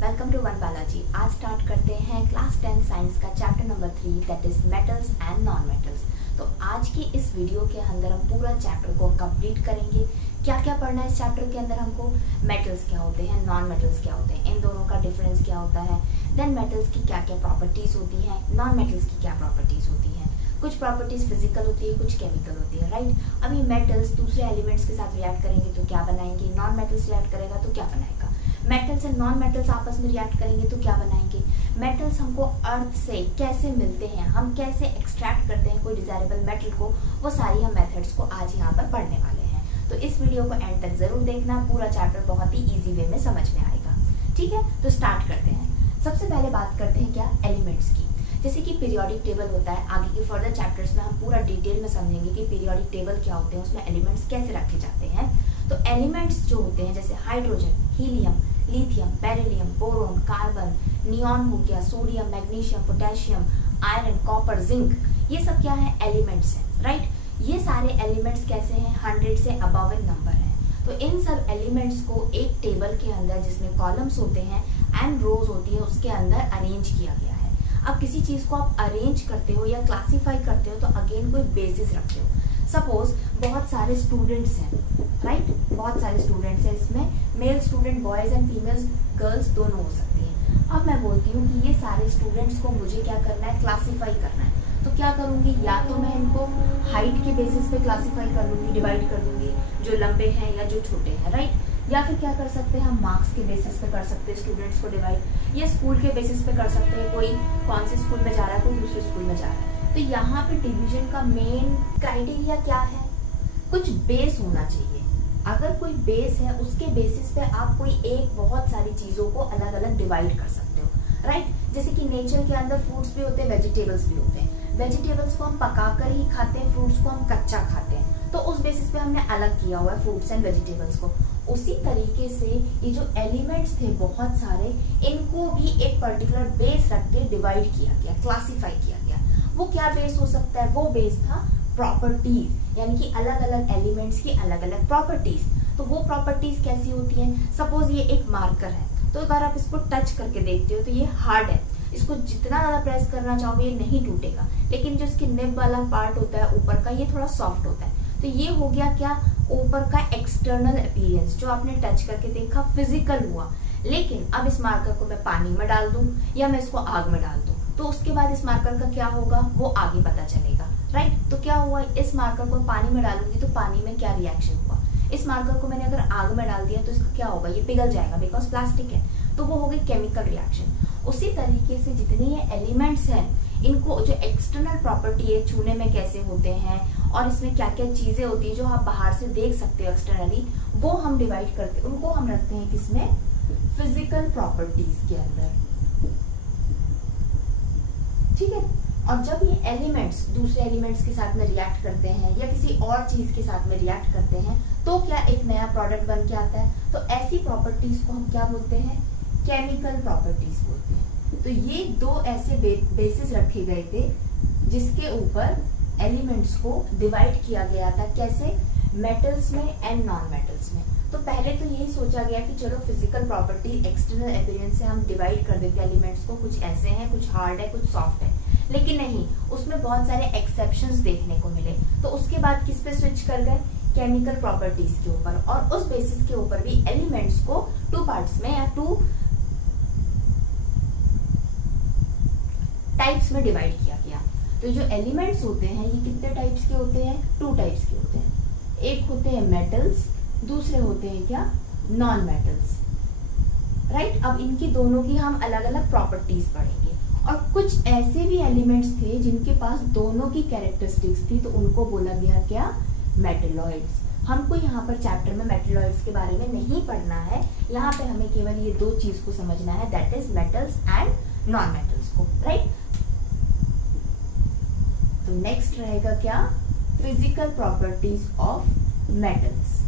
Welcome to one biology. आज start करते हैं क्लास 10 साइंस का chapter number 3 that is metals and non metals. तो आज की इस वीडियो के अंदर हम पूरा चैप्टर को कंप्लीट करेंगे। क्या क्या पढ़ना है इस चैप्टर के अंदर हमको, मेटल्स क्या होते हैं, नॉन मेटल्स क्या होते हैं, इन दोनों का डिफरेंस क्या होता है, देन मेटल्स की क्या क्या प्रॉपर्टीज होती हैं, नॉन मेटल्स की क्या प्रॉपर्टीज होती हैं। कुछ प्रॉपर्टीज फिजिकल होती है, कुछ केमिकल होती है, राइट। अभी मेटल्स दूसरे एलिमेंट्स के साथ रिएक्ट करेंगे तो क्या बनाएंगे, नॉन मेटल्स रिएक्ट करेगा तो क्या बनाएगा, मेटल्स एंड नॉन मेटल्स आपस में रिएक्ट करेंगे तो क्या बनाएंगे, मेटल्स हमको अर्थ से कैसे मिलते हैं, हम कैसे एक्सट्रैक्ट करते हैं कोई डिजायरेबल मेटल को, वो सारी हम मेथड्स को आज यहाँ पर पढ़ने वाले हैं। तो इस वीडियो को एंड तक जरूर देखना, पूरा चैप्टर बहुत ही इजी वे में समझ में आएगा। ठीक है, तो स्टार्ट करते हैं। सबसे पहले बात करते हैं क्या, एलिमेंट्स की। जैसे कि पीरियोडिक टेबल होता है, आगे के फर्दर चैप्टर्स में हम पूरा डिटेल में समझेंगे कि पीरियोडिक टेबल क्या होते हैं, उसमें एलिमेंट्स कैसे रखे जाते हैं। तो एलिमेंट्स जो होते हैं जैसे hydrogen, helium, lithium, beryllium, boron, carbon, neon हो गया, sodium, magnesium, potassium, iron, copper, zinc, ये सब क्या है, एलिमेंट्स हैं, राइट। ये सारे एलिमेंट्स कैसे हैं, 100 से अबव इन नंबर है। तो इन सब एलिमेंट्स को एक टेबल के अंदर जिसमें कॉलम्स होते हैं एंड रोज होती है उसके अंदर अरेंज किया गया है। अब किसी चीज को आप अरेंज करते हो या क्लासीफाई करते हो तो अगेन कोई बेसिस रखते हो। सपोज बहुत सारे स्टूडेंट्स हैं, राइट, बहुत सारे स्टूडेंट्स हैं, इसमें male student boys and female girls दोनों हो सकती हैं। अब मैं बोलती हूँ कि ये सारे स्टूडेंट्स को मुझे क्या करना है, क्लासीफाई करना है। तो क्या करूंगी, या तो मैं इनको हाइट के बेसिस पे क्लासीफाई कर लूंगी, डिवाइड कर दूंगी, जो लंबे हैं या जो छोटे हैं, राइट। या फिर क्या कर सकते हैं, हम मार्क्स के बेसिस पे कर सकते हैं स्टूडेंट्स को डिवाइड, या स्कूल के बेसिस पे कर सकते हैं, कोई कौन से स्कूल में जा रहा है, कोई दूसरे स्कूल में जा रहा है। तो यहाँ पे डिवीजन का मेन क्राइटेरिया क्या है, कुछ बेस होना चाहिए। अगर कोई बेस है उसके बेसिस पे आप कोई एक बहुत सारी चीजों को अलग अलग डिवाइड कर सकते हो, राइट। जैसे कि नेचर के अंदर फ्रूट्स भी होते हैं, वेजिटेबल्स भी होते हैं। वेजिटेबल्स को हम पकाकर ही खाते हैं, फ्रूट्स को हम कच्चा खाते हैं, तो उस बेसिस पे हमने अलग किया हुआ है फ्रूट्स एंड वेजिटेबल्स को। उसी तरीके से ये जो एलिमेंट्स थे बहुत सारे, इनको भी एक पर्टिकुलर बेस रख के डिवाइड किया गया, क्लासिफाई किया गया। वो क्या बेस हो सकता है, वो बेस था प्रॉपर्टीज, यानी कि अलग अलग एलिमेंट्स की अलग अलग प्रॉपर्टीज। तो वो प्रॉपर्टीज कैसी होती हैं, सपोज ये एक मार्कर है, तो एक बार आप इसको टच करके देखते हो तो ये हार्ड है, इसको जितना ज्यादा प्रेस करना चाहोगे ये नहीं टूटेगा, लेकिन जो इसके निब वाला पार्ट होता है ऊपर का, ये थोड़ा सॉफ्ट होता है। तो ये हो गया क्या, ऊपर का एक्सटर्नल अपीयरेंस, जो आपने टच करके देखा फिजिकल हुआ। लेकिन अब इस मार्कर को मैं पानी में डाल दूं या मैं इसको आग में डाल दूं, तो उसके बाद इस मार्कर का क्या होगा वो आगे पता चलेगा, राइट। तो क्या हुआ, इस मार्कर को पानी में डालूंगी तो पानी में क्या रिएक्शन हुआ, इस मार्कर को मैंने अगर आग में डाल दिया तो इसका क्या होगा, ये पिघल जाएगा, बिकॉज प्लास्टिक है, तो वो हो गई केमिकल रिएक्शन। उसी तरीके से जितने ये एलिमेंट्स हैं, इनको जो एक्सटर्नल प्रॉपर्टी है, छूने में कैसे होते हैं और इसमें क्या क्या चीजें होती है जो आप बाहर से देख सकते हो एक्सटर्नली, वो हम डिवाइड करते हैं, उनको हम रखते हैं किसमें, फिजिकल प्रॉपर्टीज के अंदर। ठीक है। और जब ये एलिमेंट्स दूसरे एलिमेंट्स के साथ में रिएक्ट करते हैं या किसी और चीज के साथ में रिएक्ट करते हैं तो क्या एक नया प्रोडक्ट बन के आता है। तो ऐसी प्रॉपर्टीज को हम क्या बोलते हैं, केमिकल प्रॉपर्टीज बोलते हैं। तो ये दो ऐसे बेसिस रखे गए थे जिसके ऊपर एलिमेंट्स को डिवाइड किया गया था, कैसे, मेटल्स में एंड नॉन मेटल्स में। तो पहले तो यही सोचा गया कि चलो फिजिकल प्रॉपर्टी, एक्सटर्नल अपीयरेंस से हम डिवाइड कर देते हैं एलिमेंट्स को, कुछ ऐसे हैं, कुछ हार्ड है, कुछ सॉफ्ट है। लेकिन नहीं, उसमें बहुत सारे एक्सेप्शंस देखने को मिले। तो उसके बाद किस पे स्विच कर गए, केमिकल प्रॉपर्टीज के ऊपर, और उस बेसिस के ऊपर भी एलिमेंट्स को 2 पार्ट्स में या 2 टाइप्स में डिवाइड किया गया। तो जो एलिमेंट्स होते हैं ये कितने टाइप्स के होते हैं, 2 टाइप्स के होते हैं। एक होते हैं मेटल्स, दूसरे होते हैं क्या, नॉन मेटल्स, राइट। अब इनकी दोनों की हम अलग अलग प्रॉपर्टीज पढ़ेंगे। और कुछ ऐसे भी एलिमेंट्स थे जिनके पास दोनों की कैरेक्टरिस्टिक्स थी, तो उनको बोला गया क्या, मेटलॉइड्स। हमको यहाँ पर चैप्टर में मेटलॉइड्स के बारे में नहीं पढ़ना है, यहाँ पे हमें केवल ये 2 चीज को समझना है, that is metals and non metals को, राइट। तो नेक्स्ट रहेगा क्या, फिजिकल प्रॉपर्टीज ऑफ मेटल्स।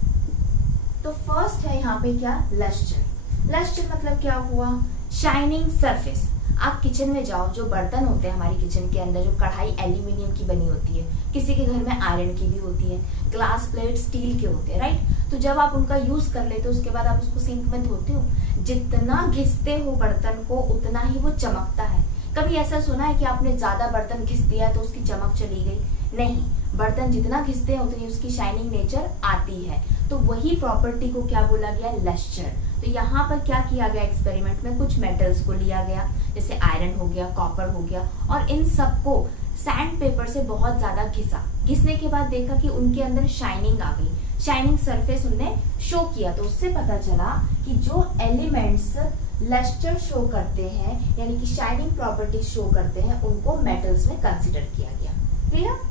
तो फर्स्ट है यहाँ पे क्या, लस्टर। लस्टर मतलब क्या हुआ, शाइनिंग सरफेस। आप किचन में जाओ, जो बर्तन होते हैं हमारी किचन के अंदर, जो कढ़ाई एल्यूमिनियम की बनी होती है, किसी के घर में आयरन की भी होती है, ग्लास प्लेट स्टील के होते हैं, राइट। तो जब आप उनका यूज कर लेते हो उसके बाद आप उसको सिंक में धोते हो, जितना घिसते हो बर्तन को उतना ही वो चमकता है। कभी ऐसा सुना है कि आपने ज्यादा बर्तन घिस दिया तो उसकी चमक चली गई? नहीं, बर्तन जितना घिसते हैं उतनी उसकी शाइनिंग नेचर आती है। तो वही प्रॉपर्टी को क्या बोला गया? लस्टर। तो यहाँ पर क्या किया गया एक्सपेरिमेंट में, कुछ मेटल्स को लिया गया, जैसे आयरन हो गया, कॉपर हो गया, और इन सबको सैंड पेपर से बहुत ज्यादा घिसा। घिसने के बाद देखा कि उनके अंदर शाइनिंग आ गई, शाइनिंग सरफेस उनने शो किया। तो उससे पता चला कि जो एलिमेंट्स लस्टर शो करते हैं, यानी कि शाइनिंग प्रॉपर्टी शो करते हैं, उनको मेटल्स में कंसिडर किया गया। क्लियर?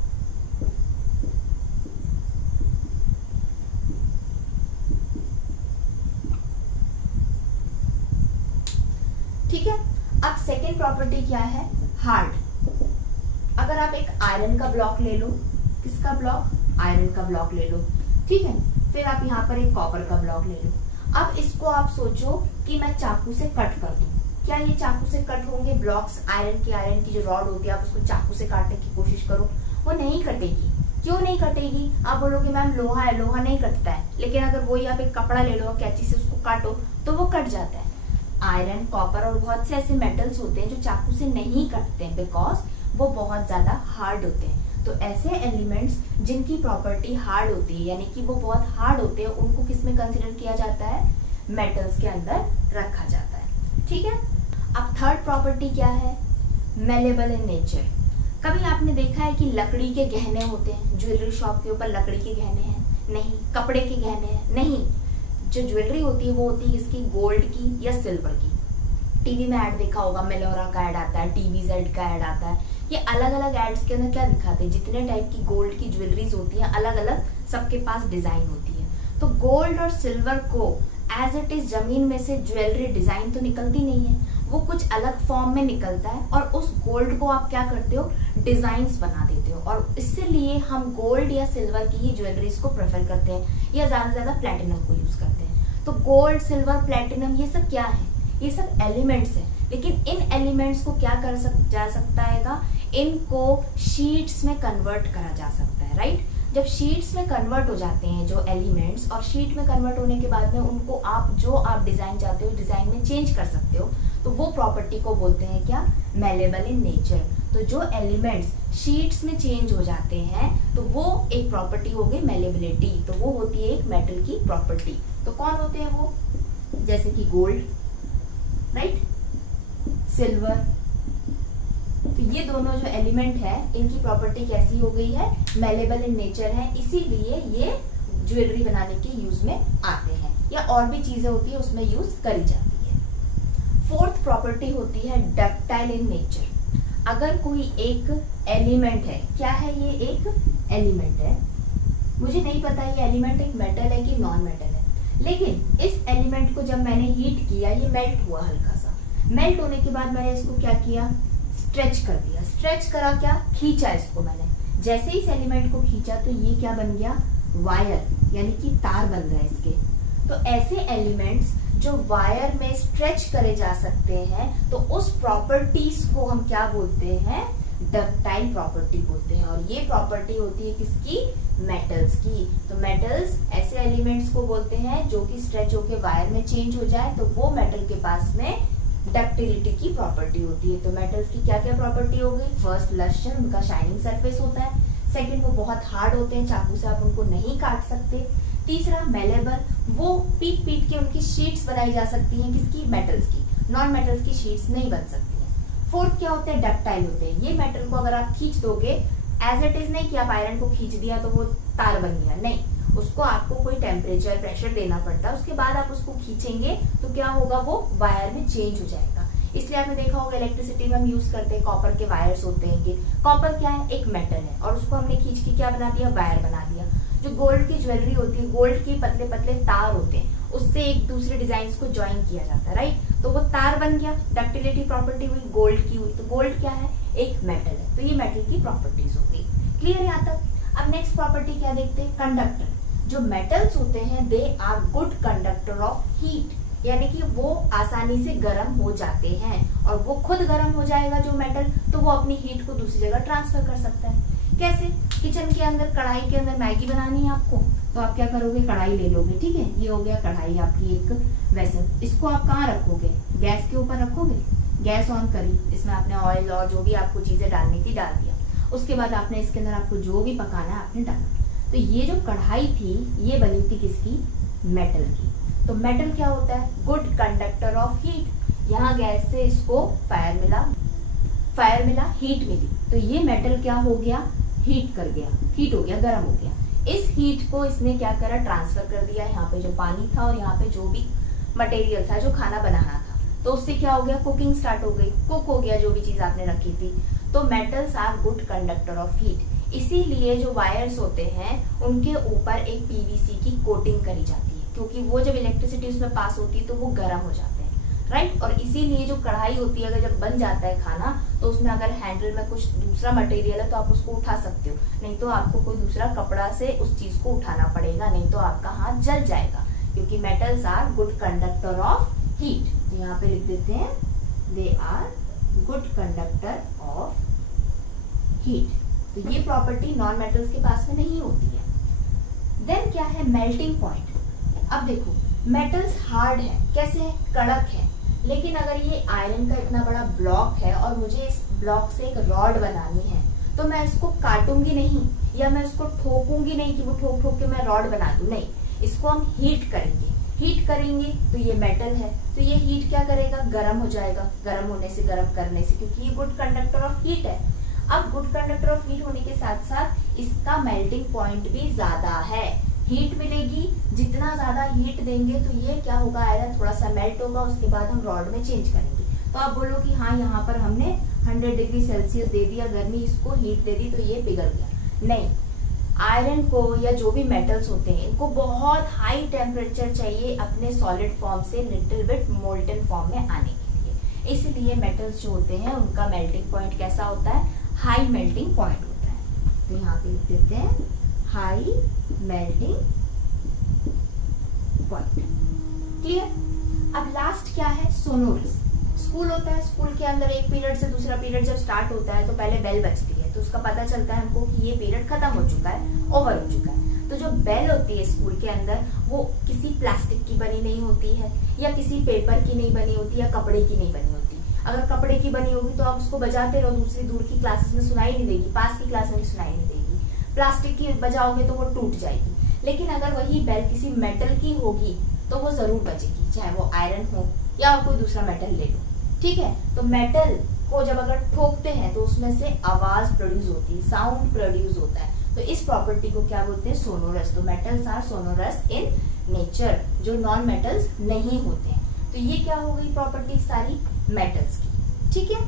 ठीक है। अब सेकेंड प्रॉपर्टी क्या है? हार्ड। अगर आप एक आयरन का ब्लॉक ले लो, किसका ब्लॉक? आयरन का ब्लॉक ले लो, ठीक है। फिर आप यहाँ पर एक कॉपर का ब्लॉक ले लो। अब इसको आप सोचो कि मैं चाकू से कट कर दूं, क्या ये चाकू से कट होंगे ब्लॉक्स? आयरन की जो रॉड होती है, आप उसको चाकू से काटने की कोशिश करो, वो नहीं कटेगी। क्यों नहीं कटेगी? आप बोलोगे मैम लोहा है, लोहा नहीं कटता है। लेकिन अगर वही आप एक कपड़ा ले लो, कैंची से उसको काटो तो वो कट जाता है। आयरन, कॉपर और बहुत से ऐसे मेटल्स होते हैं जो चाकू से नहीं कटते हैं, बिकॉज वो बहुत ज्यादा हार्ड होते हैं। तो ऐसे एलिमेंट्स जिनकी प्रॉपर्टी हार्ड होती है, यानी कि वो बहुत हार्ड होते हैं, उनको किस में कंसिडर किया जाता है? मेटल्स के अंदर रखा जाता है। ठीक है। अब थर्ड प्रॉपर्टी क्या है? Malleable in nature. कभी आपने देखा है कि लकड़ी के गहने होते हैं, ज्वेलरी शॉप के ऊपर लकड़ी के गहने हैं? नहीं। कपड़े के गहने हैं? नहीं। जो ज्वेलरी होती है वो होती है किसकी? गोल्ड की या सिल्वर की। टीवी में ऐड देखा होगा, मेलोरा का ऐड आता है, टीवीजेड का ऐड आता है। ये अलग अलग एड्स के अंदर क्या दिखाते हैं? जितने टाइप की गोल्ड की ज्वेलरीज होती हैं, अलग अलग सबके पास डिजाइन होती है। तो गोल्ड और सिल्वर को एज इट इज जमीन में से ज्वेलरी डिजाइन तो निकलती नहीं है, वो कुछ अलग फॉर्म में निकलता है, और उस गोल्ड को आप क्या करते हो? डिजाइन्स बना देते हो। और इसलिए हम गोल्ड या सिल्वर की ही ज्वेलरीज को प्रेफर करते हैं, या ज्यादा से ज्यादा प्लेटिनम को यूज करते हैं। तो गोल्ड, सिल्वर, प्लेटिनम ये सब क्या है? ये सब एलिमेंट्स हैं। लेकिन इन एलिमेंट्स को क्या जा सकता है? इनको शीट्स में कन्वर्ट करा जा सकता है, राइट। जब शीट्स में कन्वर्ट हो जाते हैं जो एलिमेंट्स, और शीट में कन्वर्ट होने के बाद में उनको आप डिजाइन चाहते हो डिजाइन में चेंज कर सकते हो, तो वो प्रॉपर्टी को बोलते हैं क्या? Malleable in nature. तो जो एलिमेंट्स शीट्स में चेंज हो जाते हैं तो वो एक प्रॉपर्टी हो गई मेलेबिलिटी, तो वो होती है एक मेटल की प्रॉपर्टी। तो कौन होते हैं वो? जैसे कि गोल्ड, राइट, सिल्वर। तो ये दोनों जो एलिमेंट है इनकी प्रॉपर्टी कैसी हो गई है? मेलेबल इन नेचर है, इसीलिए ये ज्वेलरी बनाने के यूज में आते हैं, या और भी चीजें होती है उसमें यूज करी जाती है। फोर्थ प्रॉपर्टी होती है डक्टाइल इन नेचर। अगर कोई एक एलिमेंट है, क्या है ये? एक एलिमेंट है, मुझे नहीं पता ये एलिमेंट एक मेटल है कि नॉन मेटल है, लेकिन इस एलिमेंट को जब मैंने हीट किया, ये मेल्ट हुआ, हल्का सा मेल्ट होने के बाद मैंने इसको क्या किया? स्ट्रेच कर दिया। स्ट्रेच करा क्या? खींचा इसको मैंने। जैसे ही इस एलिमेंट को खींचा तो ये क्या बन गया? वायर, यानी कि तार बन गए इसके। तो ऐसे एलिमेंट्स जो वायर में स्ट्रेच करे जा सकते हैं, तो उस प्रॉपर्टीज को हम क्या बोलते हैं? डक्टाइल प्रॉपर्टी बोलते हैं। और ये प्रॉपर्टी होती है किसकी? मेटल्स की। तो मेटल्स ऐसे एलिमेंट्स को बोलते हैं जो कि स्ट्रेच होके वायर में चेंज हो जाए, तो वो मेटल के पास में डक्टिलिटी की प्रॉपर्टी होती है। तो मेटल्स की क्या क्या प्रॉपर्टी हो गई? फर्स्ट, लस्टर, उनका शाइनिंग सरफेस होता है। सेकंड, वो बहुत हार्ड होते हैं, चाकू से आप उनको नहीं काट सकते। तीसरा, मेलेबल, वो पीट पीट के उनकी शीट्स बनाई जा सकती हैं, किसकी? मेटल्स की। नॉन मेटल्स की शीट्स नहीं बन सकती हैं। फोर्थ क्या होते हैं? डक्टाइल होते हैं। ये मेटल को अगर आप खींच दोगे, एज इट इज नहीं कि आप आयरन को खींच दिया तो वो तार बन गया, नहीं, उसको आपको कोई टेम्परेचर, प्रेशर देना पड़ता है, उसके बाद आप उसको खींचेंगे तो क्या होगा? वो वायर में चेंज हो जाएगा। इसलिए आपने देखा होगा इलेक्ट्रिसिटी में हम यूज करते हैं कॉपर के वायर्स होते हैं कि कॉपर क्या है? एक मेटल है, और उसको हमने खींच के क्या बना दिया? वायर बना दिया। जो गोल्ड की ज्वेलरी होती है, गोल्ड के पतले पतले तार होते हैं, उससे एक दूसरे डिजाइन को ज्वाइन किया जाता है, राइट। तो वो तार बन गया, डक्टिलिटी प्रॉपर्टी हुई, गोल्ड की हुई। तो गोल्ड क्या है? एक मेटल है। तो ये मेटल की प्रॉपर्टीज हो गई। क्लियर यहाँ तक? अब नेक्स्ट प्रॉपर्टी क्या देखते हैं? कंडक्टर। जो मेटल्स होते हैं they are good conductor of heat, यानी कि वो आसानी से गर्म हो जाते हैं, और वो खुद गर्म हो जाएगा जो मेटल, तो वो अपनी हीट को दूसरी जगह ट्रांसफर कर सकता है। कैसे? किचन के अंदर कढ़ाई के अंदर मैगी बनानी है आपको, तो आप क्या करोगे, कढ़ाई ले लोगे, ठीक है, ये हो गया कढ़ाई आपकी एक वेसल। इसको आप कहाँ रखोगे, गैस के ऊपर रखोगे, गैस ऑन करी, इसमें आपने ऑयल और जो भी आपको चीजें डालनी थी डाल दिया, उसके बाद आपने इसके अंदर आपको जो भी पकाना है आपने डाला। तो ये जो कढ़ाई थी ये बनी थी किसकी, मेटल की। तो मेटल क्या होता है, गुड कंडक्टर ऑफ हीट। यहाँ गैस से इसको फायर मिला, हीट मिली, तो ये मेटल क्या हो गया, हीट कर गया, हीट हो गया, गर्म हो गया। इस हीट को इसने क्या करा, ट्रांसफर कर दिया यहाँ पे जो पानी था और यहाँ पे जो भी मटेरियल था जो खाना बनाना था, तो उससे क्या हो गया, कुकिंग स्टार्ट हो गई, कुक हो गया जो भी चीज आपने रखी थी। तो metals are good conductor of heat, इसीलिए जो वायर्स होते हैं उनके ऊपर एक पीवीसी की कोटिंग करी जाती है, क्योंकि वो जब इलेक्ट्रिसिटी उसमें पास होती है तो वो गर्म हो जाते हैं, राइट। और इसीलिए जो कढ़ाई होती है अगर जब बन जाता है खाना, तो उसमें अगर हैंडल में कुछ दूसरा मटेरियल है तो आप उसको उठा सकते हो, नहीं तो आपको कोई दूसरा कपड़ा से उस चीज को उठाना पड़ेगा, नहीं तो आपका हाथ जल जाएगा, क्योंकि metals are good conductor of heat. तो यहाँ पे लिख देते हैं they are good conductor of heat. तो ये प्रॉपर्टी नॉन मेटल्स के पास में नहीं होती है। देन क्या है, मेल्टिंग पॉइंट। अब देखो मेटल्स हार्ड है, कैसे है, कड़क है, लेकिन अगर ये आयरन का इतना बड़ा ब्लॉक है और मुझे इस ब्लॉक से एक रॉड बनानी है, तो मैं इसको काटूंगी नहीं या मैं इसको ठोकूंगी नहीं कि वो ठोक ठोक के मैं रॉड बना दूं, नहीं, इसको हम हीट करेंगे। हीट करेंगे तो ये मेटल है, तो ये हीट क्या करेगा, गर्म हो जाएगा, गर्म होने से, गर्म करने से, क्योंकि ये गुड कंडक्टर ऑफ हीट है। अब गुड कंडक्टर ऑफ हीट होने के साथ साथ इसका मेल्टिंग पॉइंट भी ज्यादा है, हीट मिलेगी, जितना ज्यादा हीट देंगे तो ये क्या होगा, आयरन थोड़ा सा मेल्ट होगा, उसके बाद हम रॉड में चेंज करेंगे। तो आप बोलो कि हाँ यहाँ पर हमने 100 डिग्री सेल्सियस दे दिया, गर्मी इसको हीट दे दी तो ये पिघल गया, नहीं। आयरन को या जो भी मेटल्स होते हैं इनको बहुत हाई टेम्परेचर चाहिए अपने सॉलिड फॉर्म से लिटिल बिट मोल्टन फॉर्म में आने के लिए, इसलिए मेटल्स जो होते हैं उनका मेल्टिंग पॉइंट कैसा होता है, हाई मेल्टिंग पॉइंट होता है। तो यहाँ पे लिख देते हैं हाई मेल्टिंग पॉइंट, क्लियर। अब लास्ट क्या है, सोनोरस। स्कूल होता है, स्कूल के अंदर एक पीरियड से दूसरा पीरियड जब स्टार्ट होता है तो पहले बेल बजती है, तो उसका पता चलता है हमको कि ये पीरियड खत्म हो चुका है, ओवर हो चुका है। तो जो बेल होती है स्कूल के अंदर वो किसी प्लास्टिक की बनी नहीं होती है या किसी पेपर की नहीं बनी होती या कपड़े की नहीं बनी होती। अगर कपड़े की बनी होगी तो आप उसको बजाते रहो, दूसरी दूर की क्लासेस में सुनाई नहीं देगी, पास की क्लास में भी सुनाई नहीं देगी। प्लास्टिक की बजाओगे तो वो टूट जाएगी, लेकिन अगर वही बेल किसी मेटल की होगी तो वो जरूर बजेगी, चाहे वो आयरन हो या कोई दूसरा मेटल ले लो, ठीक है। तो मेटल को जब अगर ठोकते हैं तो उसमें से आवाज प्रोड्यूस होती है, साउंड प्रोड्यूस होता है, तो इस प्रॉपर्टी को क्या बोलते हैं, सोनोरस। तो metals are sonorous in nature, जो नॉन मेटल्स नहीं होते हैं। तो ये क्या हो गई प्रॉपर्टी सारी मेटल्स की, ठीक है।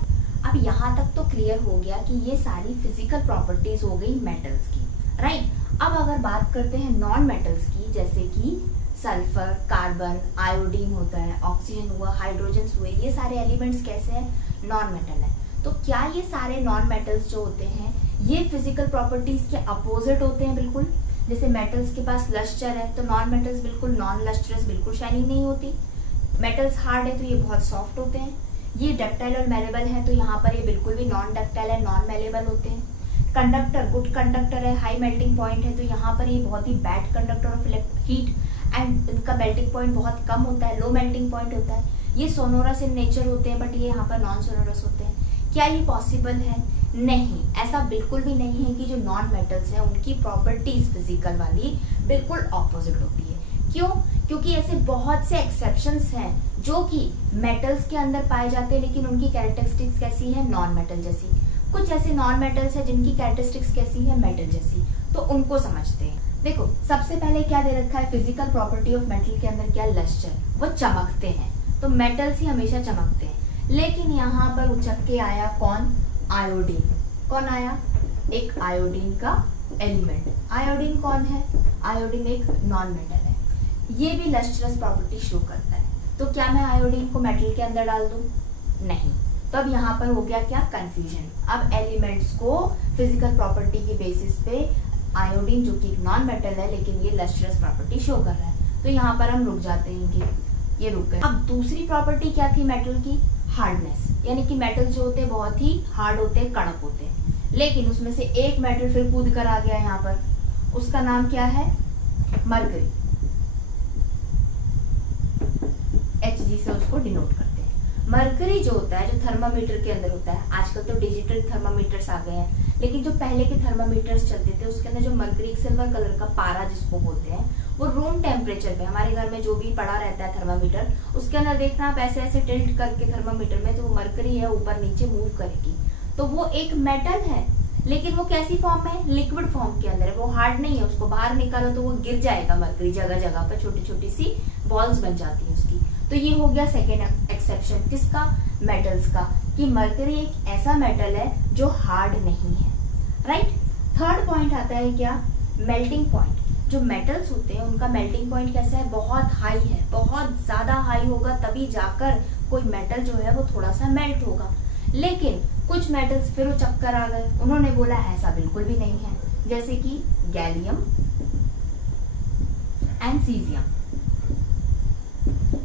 अब यहाँ तक तो क्लियर हो गया कि ये सारी फिजिकल प्रॉपर्टीज हो गई मेटल्स की, राइट। अब अगर बात करते हैं नॉन मेटल्स की, जैसे कि सल्फर, कार्बन, आयोडीन होता है, ऑक्सीजन हुआ, हाइड्रोजन हुए, ये सारे एलिमेंट्स कैसे हैं, नॉन मेटल है। तो क्या ये सारे नॉन मेटल्स जो होते हैं ये फिजिकल प्रॉपर्टीज के अपोजिट होते हैं, बिल्कुल। जैसे मेटल्स के पास लस्टर है तो नॉन मेटल्स बिल्कुल नॉन लस्टरस, बिल्कुल शाइनिंग नहीं होती। मेटल्स हार्ड है तो ये बहुत सॉफ्ट होते हैं। ये डक्टाइल और मेलेबल है तो यहाँ पर ये बिल्कुल भी नॉन डक्टाइल है, नॉन मेलेबल होते हैं। कंडक्टर गुड कंडक्टर है, हाई मेल्टिंग पॉइंट है, तो यहाँ पर ये बहुत ही bad conductor of heat and इनका मेल्टिंग पॉइंट बहुत कम होता है, लो मेल्टिंग पॉइंट होता है। ये सोनोरस इन नेचर होते हैं, बट ये यहाँ पर नॉन सोनोरस होते हैं। क्या ये पॉसिबल है? नहीं, ऐसा बिल्कुल भी नहीं है कि जो नॉन मेटल्स हैं उनकी प्रॉपर्टीज फिजिकल वाली बिल्कुल ऑपोजिट होती है। क्यों? क्योंकि ऐसे बहुत से एक्सेप्शंस हैं जो कि मेटल्स के अंदर पाए जाते हैं, लेकिन उनकी कैरेक्टरिस्टिक्स कैसी है, नॉन मेटल जैसी। कुछ ऐसे नॉन मेटल्स हैं जिनकी कैरेक्टरिस्टिक्स कैसी है, मेटल जैसी। तो उनको समझते हैं। देखो, सबसे पहले क्या दे रखा है फिजिकल प्रॉपर्टी ऑफ मेटल के अंदर, क्या, लस्टर, वो चमकते हैं। तो मेटल्स ही हमेशा चमकते हैं, लेकिन यहाँ पर उचक के आया कौन, आयोडीन। कौन आया? एक आयोडीन का एलिमेंट। आयोडीन कौन है? आयोडीन एक नॉन मेटल है, ये भी लस्ट्रस प्रॉपर्टी शो करता है। तो क्या मैं आयोडीन को मेटल के अंदर डाल दूं? नहीं। तो अब यहाँ पर हो गया क्या, कंफ्यूजन। अब एलिमेंट्स को फिजिकल प्रॉपर्टी की बेसिस पे आयोडीन जो कि एक नॉन मेटल है लेकिन ये लस्ट्रस प्रॉपर्टी शो कर रहा है, तो यहाँ पर हम रुक जाते हैं कि ये रुक गए। अब दूसरी प्रॉपर्टी क्या थी मेटल की, हार्डनेस, यानी कि मेटल जो होते हैं बहुत ही हार्ड होते हैं, कड़क होते हैं। लेकिन उसमें से एक मेटल फिर कूद कर आ गया यहाँ पर, उसका नाम क्या है, मरकरी। Hg से उसको डिनोट करते हैं। मरकरी जो होता है, जो थर्मामीटर के अंदर होता है, आजकल तो डिजिटल थर्मामीटर्स आ गए हैं, लेकिन जो पहले के थर्मामीटर्स चलते थे उसके अंदर जो मरकरी सिल्वर कलर का पारा जिसको बोलते हैं, वो रूम टेम्परेचर पे, हमारे घर में जो भी पड़ा रहता है थर्मामीटर, उसके अंदर देखना आप ऐसे ऐसे टिल्ट करके थर्मामीटर में, तो वो मरकरी है ऊपर नीचे मूव करेगी। तो वो एक मेटल है, लेकिन वो कैसी फॉर्म में है, लिक्विड फॉर्म के अंदर है, वो हार्ड नहीं है। उसको बाहर निकालो तो वो गिर जाएगा, मरकरी जगह जगह पर छोटी छोटी सी बॉल्स बन जाती है उसकी। तो ये हो गया सेकेंड एक्सेप्शन, किसका, मेटल्स का, कि मरकरी एक ऐसा मेटल है जो हार्ड नहीं है, राइट। थर्ड पॉइंट आता है क्या, मेल्टिंग पॉइंट। जो मेटल्स होते हैं उनका मेल्टिंग पॉइंट कैसा है, बहुत हाई है, बहुत ज्यादा हाई होगा तभी जाकर कोई मेटल जो है वो थोड़ा सा मेल्ट होगा। लेकिन कुछ मेटल्स फिर वो चक्कर आ गए, उन्होंने बोला ऐसा बिल्कुल भी नहीं है, जैसे कि गैलियम एंड सीजियम।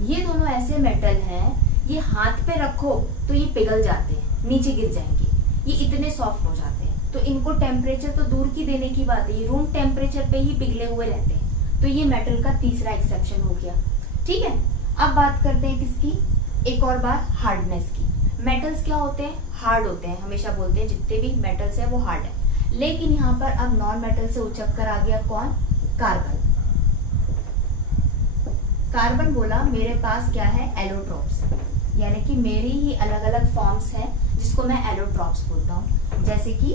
ये दोनों ऐसे मेटल हैं, ये हाथ पे रखो तो ये पिघल जाते हैं, नीचे गिर जाएंगे, ये इतने सॉफ्ट हो जाते हैं। तो इनको टेम्परेचर तो दूर की देने की बात है, ये रूम टेम्परेचर पे ही पिघले हुए रहते हैं। तो ये मेटल का तीसरा एक्सेप्शन हो गया, ठीक है। अब बात करते हैं किसकी, एक और बार हार्डनेस की। मेटल्स क्या होते हैं, हार्ड होते हैं, हमेशा बोलते हैं जितने भी मेटल्स है वो हार्ड है। लेकिन यहाँ पर अब नॉन मेटल से उचक कर आ गया कौन, कार्बन। कार्बन बोला मेरे पास क्या है, एलोट्रॉप्स, यानी कि मेरी ही अलग अलग फॉर्म्स हैं जिसको मैं एलोट्रॉप्स बोलता हूँ। जैसे कि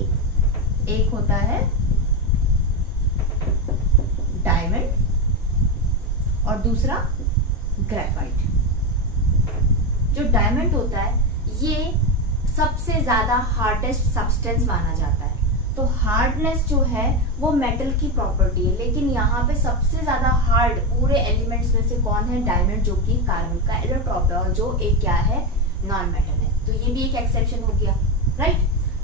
एक होता है डायमंड और दूसरा ग्रेफाइट। जो डायमंड होता है ये सबसे ज्यादा हार्डेस्ट सब्सटेंस माना जाता है। तो हार्डनेस जो है वो मेटल की प्रॉपर्टी है, लेकिन यहाँ पे सबसे ज्यादा हार्ड पूरे एलिमेंट्स में से कौन है, डायमंड, जो कि कार्बन का एलोट्रॉप है और जो एक क्या है, नॉन मेटल है। तो ये भी एक एक्सेप्शन हो गया, राइट।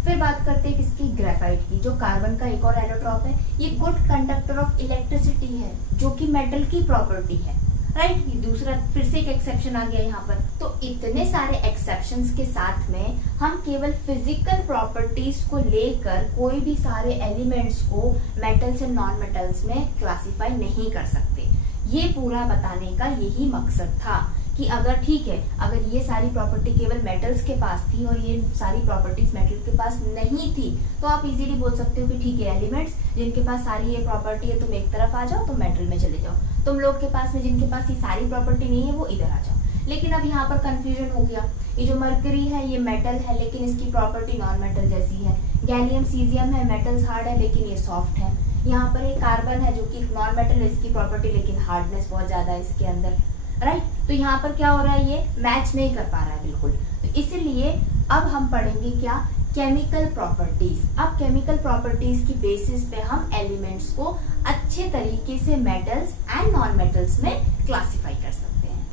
फिर बात करते हैं किसकी, ग्रेफाइट की, जो कार्बन का एक और एलोट्रॉप है। ये गुड कंडक्टर ऑफ इलेक्ट्रिसिटी है, जो कि मेटल की प्रॉपर्टी है, राइट। दूसरा फिर से एक एक्सेप्शन आ गया यहाँ पर। तो इतने सारे एक्सेप्शंस के साथ में हम केवल फिजिकल प्रॉपर्टीज को लेकर कोई भी सारे एलिमेंट्स को मेटल्स एंड नॉन मेटल्स में क्लासिफाई नहीं कर सकते। ये पूरा बताने का यही मकसद था कि अगर ठीक है, अगर ये सारी प्रॉपर्टी केवल मेटल्स के पास थी और ये सारी प्रॉपर्टीज मेटल के पास नहीं थी, तो आप इजीली बोल सकते हो कि ठीक है, एलिमेंट्स जिनके पास सारी ये प्रॉपर्टी है तुम एक तरफ आ जाओ, तुम मेटल में चले जाओ। तुम लोग के पास में जिनके पास ये सारी प्रॉपर्टी नहीं है वो इधर आ जाओ। लेकिन अब यहाँ पर कंफ्यूजन हो गया, ये जो मरकरी है ये मेटल है लेकिन इसकी प्रॉपर्टी नॉन मेटल जैसी है। गैलियम सीजियम है, मेटल्स हार्ड है लेकिन ये सॉफ्ट है। यहाँ पर एक कार्बन है जो कि नॉन मेटल है, इसकी प्रॉपर्टी लेकिन हार्डनेस बहुत ज्यादा है इसके अंदर, राइट। तो यहाँ पर क्या हो रहा है, ये मैच नहीं कर पा रहा है बिल्कुल। तो इसलिए अब हम पढ़ेंगे क्या, केमिकल प्रॉपर्टीज। अब केमिकल प्रॉपर्टीज की बेसिस पे हम एलिमेंट्स को अच्छे तरीके से मेटल्स एंड नॉन मेटल्स में क्लासिफाई कर सकते हैं।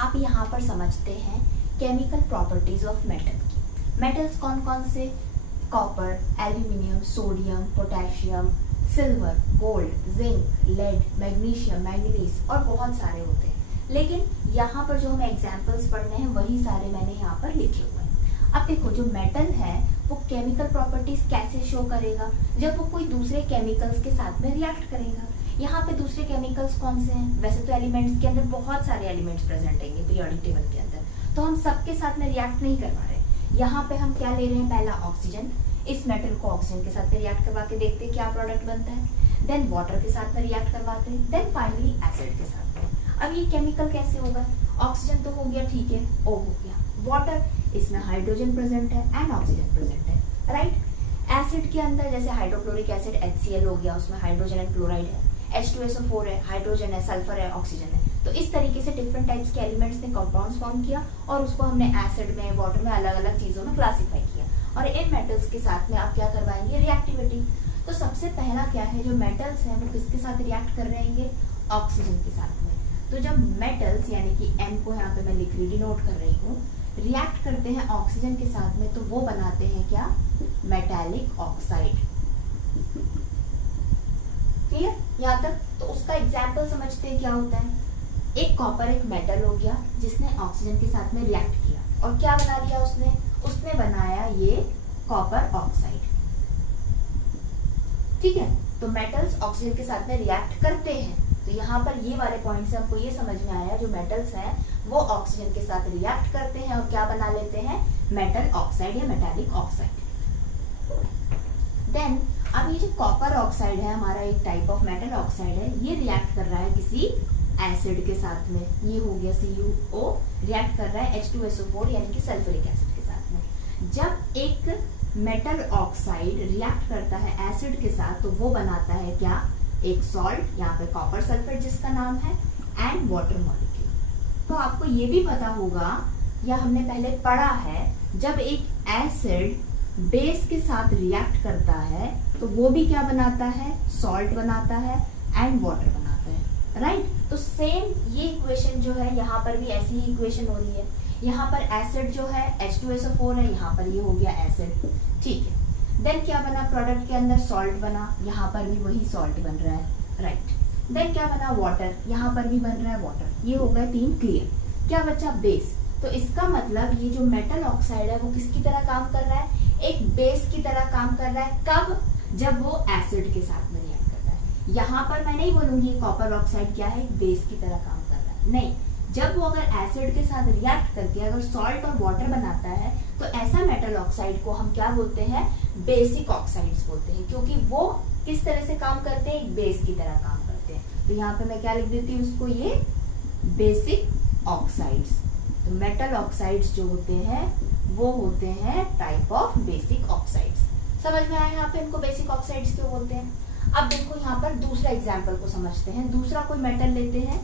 अब यहाँ पर समझते हैं केमिकल प्रॉपर्टीज ऑफ मेटल की। मेटल्स कौन कौन से, copper, aluminium, sodium, potassium, silver, gold, zinc, lead, magnesium, manganese और बहुत सारे होते हैं। लेकिन यहाँ पर जो हमें एग्जाम्पल्स पढ़ने हैं वही सारे मैंने यहाँ पर लिखे हुए हैं। अब देखो, जो मेटल है वो केमिकल प्रॉपर्टीज कैसे शो करेगा, जब वो कोई दूसरे केमिकल्स के साथ में रिएक्ट करेगा। यहाँ पे दूसरे केमिकल्स कौन से हैं, वैसे तो एलिमेंट्स के अंदर बहुत सारे एलिमेंट्स प्रेजेंट हैं पीरियोडिक टेबल के अंदर, तो हम सबके साथ में रिएक्ट नहीं कर पा रहे। यहाँ पे हम क्या ले रहे हैं, पहला ऑक्सीजन, इस मेटल को ऑक्सीजन के साथ में रिएक्ट करवा के देखते हैं क्या प्रोडक्ट बनता है। देन वाटर के साथ में रिएक्ट करवाते हैं, देन फाइनली एसिड के साथ में। अब ये केमिकल कैसे होगा, ऑक्सीजन तो हो गया, ठीक है, O हो गया, वाटर, इसमें हाइड्रोजन प्रेजेंट है एंड ऑक्सीजन प्रेजेंट है, राइट। एसिड के अंदर जैसे हाइड्रोक्लोरिक एसिड HCl हो गया, उसमें हाइड्रोजन एंड क्लोराइड है, H2SO4 है, हाइड्रोजन है, सल्फर है, ऑक्सीजन है। तो इस तरीके से डिफरेंट टाइप्स के एलिमेंट्स ने कंपाउंड्स फॉर्म किया और उसको हमने एसिड में, वाटर में, अलग अलग चीजों में क्लासिफाई किया। और इन मेटल्स के साथ में आप क्या करवाएंगे, रिएक्टिविटी। तो सबसे पहला क्या है, जो मेटल्स हैं वो किसके साथ रिएक्ट कर रहे हैं, ऑक्सीजन के साथ में। तो जब मेटल्स यानी कि M को यहाँ पे मैं लिख रही, डिनोट कर रही हूँ, रिएक्ट करते हैं ऑक्सीजन के साथ में, तो वो बनाते हैं क्या, मेटालिक ऑक्साइड। क्लियर यहाँ तक। तो उसका एग्जाम्पल समझते हैं क्या होता है। एक कॉपर एक मेटल हो गया जिसने ऑक्सीजन के साथ में रिएक्ट किया और क्या बना लिया उसने बनाया ये कॉपर ऑक्साइड। ठीक है। तो मेटल्स ऑक्सीजन के साथ में रिएक्ट करते हैं। तो यहाँ पर ये वाले पॉइंट से हमको ये समझ में आया जो मेटल्स हैं वो ऑक्सीजन के साथ रिएक्ट करते हैं और क्या बना लेते हैं, मेटल ऑक्साइड या मेटालिक ऑक्साइड। देन अब ये जो कॉपर ऑक्साइड है हमारा एक टाइप ऑफ मेटल ऑक्साइड है, ये रिएक्ट कर रहा है किसी एसिड के साथ में, ये हो गया CuO, रिएक्ट कर रहा है H2SO4 यानी कि सल्फ्यूरिक एसिड के साथ में। जब एक मेटल ऑक्साइड रिएक्ट करता है एसिड के साथ तो वो बनाता है क्या, एक सॉल्ट, यहाँ पे कॉपर सल्फेट जिसका नाम है, एंड वाटर मॉलिक्यूल। तो आपको ये भी पता होगा या हमने पहले पढ़ा है, जब एक एसिड बेस के साथ रिएक्ट करता है तो वो भी क्या बनाता है, सॉल्ट बनाता है एंड वाटर बनाता है, राइट। तो सेम ये इक्वेशन जो है यहाँ पर भी ऐसी ही इक्वेशन हो रही है। यहाँ पर एसिड जो है H2SO4 है, यहाँ पर ये हो गया एसिड, ठीक है। देन क्या बना, प्रोडक्ट के अंदर सॉल्ट बना, यहाँ पर भी वही सॉल्ट बन रहा है, राइट। देन क्या बना, वाटर, यहाँ पर भी बन रहा है वाटर, ये हो गया 3 क्लियर। क्या बचा, बेस। तो इसका मतलब ये जो मेटल ऑक्साइड है वो किसकी तरह काम कर रहा है, एक बेस की तरह काम कर रहा है। कब, जब वो एसिड के साथ में रिएक्ट कर रहा है। यहाँ पर मैं नहीं बोलूंगी कॉपर ऑक्साइड क्या है, बेस की तरह काम कर रहा है, नहीं। जब वो अगर एसिड के साथ रिएक्ट करके अगर सॉल्ट और वाटर बनाता है तो ऐसा मेटल ऑक्साइड को हम क्या बोलते हैं, बेसिक ऑक्साइड्स बोलते हैं, क्योंकि वो किस तरह से काम करते हैं, एक बेस की तरह काम करते हैं। तो यहाँ पे मैं क्या लिख देती हूँ उसको, ये बेसिक ऑक्साइड्स। तो मेटल ऑक्साइड्स जो होते हैं वो होते हैं टाइप ऑफ बेसिक ऑक्साइड्स। समझ में आया यहाँ पे इनको बेसिक ऑक्साइड्स क्यों बोलते हैं। अब देखो यहाँ पर दूसरा एग्जाम्पल को समझते हैं। दूसरा कोई मेटल लेते हैं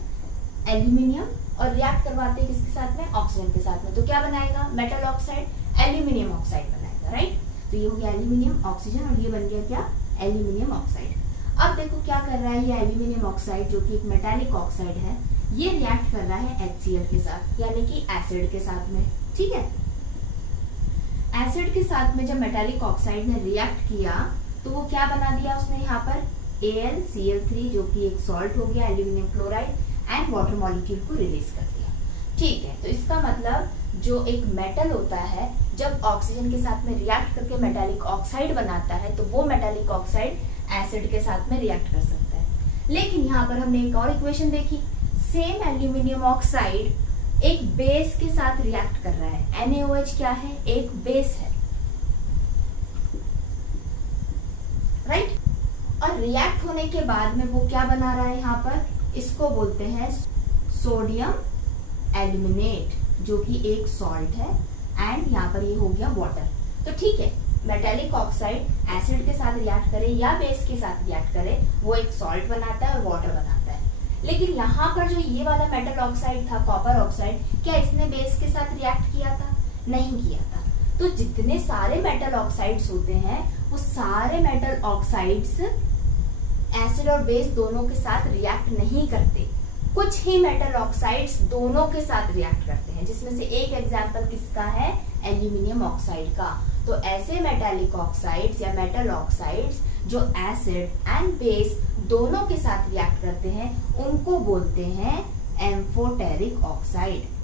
एल्यूमिनियम और रिएक्ट करवाते हैं किसके साथ में, ऑक्सीजन के साथ में। तो क्या बनाएगा, मेटल ऑक्साइड एल्यूमिनियम ऑक्साइड बनाएगा, राइट। तो ये हो गया एल्यूमिनियम ऑक्सीजन और ये बन गया क्या, एल्यूमिनियम ऑक्साइड। अब देखो क्या कर रहा है ये एल्यूमिनियम ऑक्साइड जो कि एक मेटालिक ऑक्साइड है, ये रिएक्ट कर रहा है HCl के साथ यानी कि एसिड के साथ में, ठीक है। एसिड के साथ में जब मेटालिक ऑक्साइड ने रिएक्ट किया तो वो क्या बना दिया उसने यहाँ पर, AlCl3 जो कि एक सॉल्ट हो गया, aluminium chloride and water molecule को रिलीज कर दिया, ठीक है। तो इसका मतलब जो एक मेटल होता है जब ऑक्सीजन के साथ में रिएक्ट करके मेटालिक ऑक्साइड बनाता है तो वो मेटालिक ऑक्साइड एसिड के साथ में रिएक्ट कर सकता है। लेकिन यहाँ पर हमने एक और इक्वेशन देखी, सेम एल्यूमिनियम ऑक्साइड एक बेस के साथ रिएक्ट कर रहा है। NaOH क्या है, एक बेस है, राइट। और रिएक्ट होने के बाद में वो क्या बना रहा है यहाँ पर, इसको बोलते हैं सोडियम एल्यूमिनेट जो कि एक सॉल्ट है, एंड यहाँ पर ये हो गया वाटर। तो ठीक है, मेटालिक ऑक्साइड एसिड के साथ रिएक्ट करे या बेस के साथ रिएक्ट करे वो एक सॉल्ट बनाता है और वाटर बनाता है। लेकिन यहाँ पर जो ये वाला मेटल ऑक्साइड था, कॉपर ऑक्साइड, क्या इसने बेस के साथ रिएक्ट किया था, नहीं किया था। तो जितने सारे मेटल ऑक्साइड्स होते हैं वो सारे मेटल ऑक्साइड्स एसिड और बेस दोनों के साथ रिएक्ट नहीं करते। कुछ ही मेटल ऑक्साइड्स दोनों के साथ रिएक्ट करते हैं, जिसमें से एक एग्जांपल किसका है, एल्यूमिनियम ऑक्साइड का। तो ऐसे मेटालिक ऑक्साइड्स या मेटल ऑक्साइड्स जो एसिड एंड बेस दोनों के साथ रिएक्ट करते हैं उनको बोलते हैं एम्फोटेरिक ऑक्साइड।